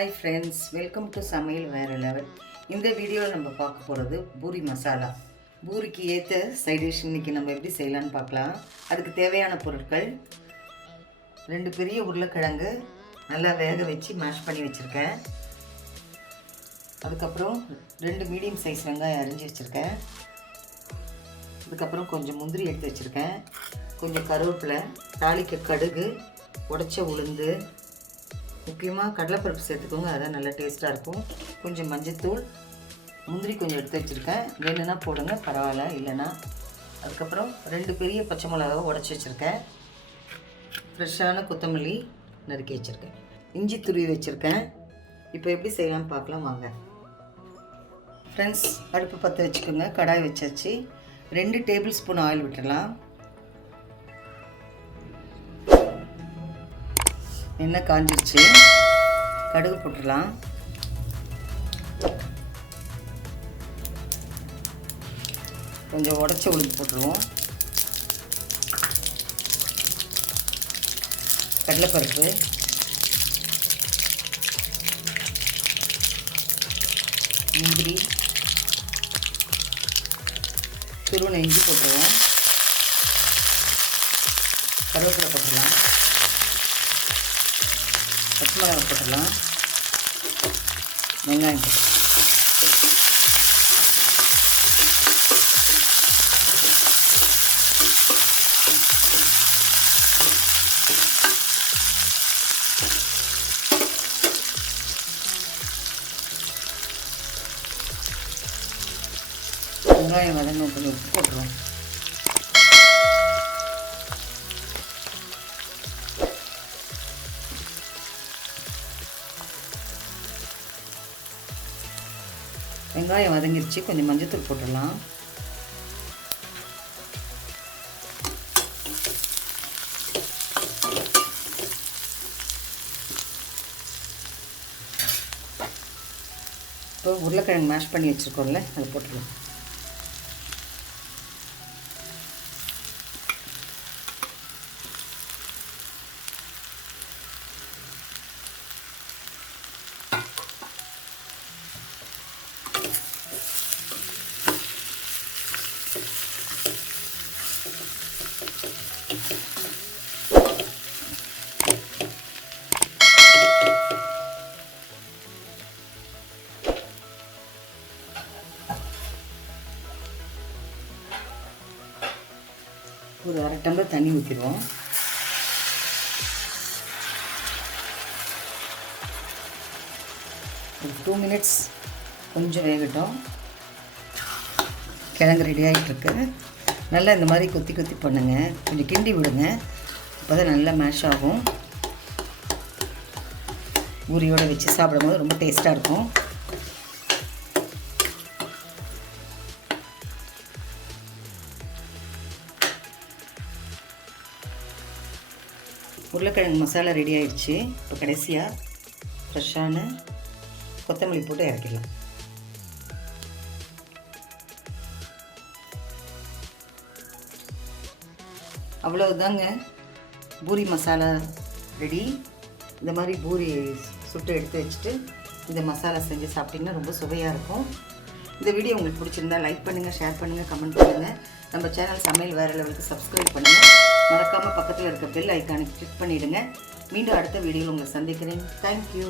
Hi friends, welcome to சமையல் வேற level. இந்த வீடியோவில் நம்ம பார்க்க போகிறது பூரி மசாலா. பூரிக்கு ஏற்ற சைட் டிஷ் இன்றைக்கி நம்ம எப்படி செய்யலான்னு பார்க்கலாம். அதுக்கு தேவையான பொருட்கள்: 2 பெரிய உருளைக்கிழங்கு நல்லா வேக வச்சு மேஷ் பண்ணி வச்சுருக்கேன். அதுக்கப்புறம் 2 மீடியம் சைஸ் வெங்காயம் அரிஞ்சு வச்சுருக்கேன். அதுக்கப்புறம் கொஞ்சம் முந்திரி எடுத்து வச்சுருக்கேன். கொஞ்சம் கருவேப்பிலை, தாளிக்க கடுகு, உடைச்ச உளுந்து, முக்கியமாக கடலைப்பருப்பு சேர்த்துக்கோங்க, அதான் நல்லா டேஸ்ட்டாக இருக்கும். கொஞ்சம் மஞ்சத்தூள், முந்திரி கொஞ்சம் எடுத்து வச்சுருக்கேன். வேணும்னா போடுங்க, பரவாயில்ல, இல்லைன்னா. அதுக்கப்புறம் 2 பெரிய பச்சை மிளகாவை உடச்சி வச்சுருக்கேன். ஃப்ரெஷ்ஷான கொத்தமல்லி நறுக்கி வச்சுருக்கேன். இஞ்சி துருவி வச்சுருக்கேன். இப்போ எப்படி செய்யலாம்னு பார்க்கலாம் வாங்க ஃப்ரெண்ட்ஸ். அடுப்பு பற்ற வச்சுக்கோங்க. கடாய் வச்சாச்சு. 2 டேபிள் ஸ்பூன் ஆயில் விட்டுடலாம். எண்ணெய் காஞ்சிருச்சு. கடுகு போட்டுடலாம். கொஞ்சம் உடச்ச உளுந்து போட்டுருவோம். கடலைப்பருப்பு, முந்திரி, துருவன இஞ்சி போட்டுருவோம். கருவேப்பிலை போட்டுடலாம். பச்சை மிளகாய் போட்டுடலாம். வெங்காயம் வெங்காயம் வதங்க கொஞ்சம் உப்பு போட்டுருவோம். வெங்காயம் வதங்கிருச்சு. கொஞ்சம் மஞ்சத்தூள் போட்டுடலாம். இப்போ உருளைக்கிழங்கு மேஷ் பண்ணி வச்சுருக்கோம்ல, அதை போட்டுடலாம். ஒரு 1/2 டம்ளர் தண்ணி ஊற்றிடுவோம். ஒரு 2 மினிட்ஸ் கொஞ்சம் வேகட்டும். கிழங்கு ரெடி ஆகிட்டுருக்கு. நல்லா இந்த மாதிரி கொத்தி கொத்தி பண்ணுங்க. கொஞ்சம் கிண்டி விடுங்க, அப்போ தான் நல்லா மேஷ் ஆகும். பூரியோடு வச்சு சாப்பிடும்போது ரொம்ப டேஸ்ட்டாக இருக்கும். உருளைக்கிழங்கு மசாலா ரெடி ஆயிடுச்சு. இப்போ கடைசியாக ஃப்ரெஷ்ஷான கொத்தமல்லி போட்டு இறக்கிடலாம். அவ்வளவுதாங்க, பூரி மசாலா ரெடி. இந்த மாதிரி பூரி சுட்டு எடுத்து வச்சுட்டு இந்த மசாலா செஞ்சு சாப்பிட்டிங்கன்னா ரொம்ப சுவையாக இருக்கும். இந்த வீடியோ உங்களுக்கு பிடிச்சிருந்தா லைக் பண்ணுங்கள், ஷேர் பண்ணுங்கள், கமெண்ட் பண்ணுங்கள். நம்ம சேனல் சமையல் வேறு லெவலுக்கு சப்ஸ்கிரைப் பண்ணுங்கள். மறக்காமல் பக்கத்தில் இருக்க பெல் ஐக்கானை கிளிக் பண்ணிவிடுங்க. மீண்டும் அடுத்த வீடியோவில் உங்களை சந்திக்கிறேன். தேங்க்யூ.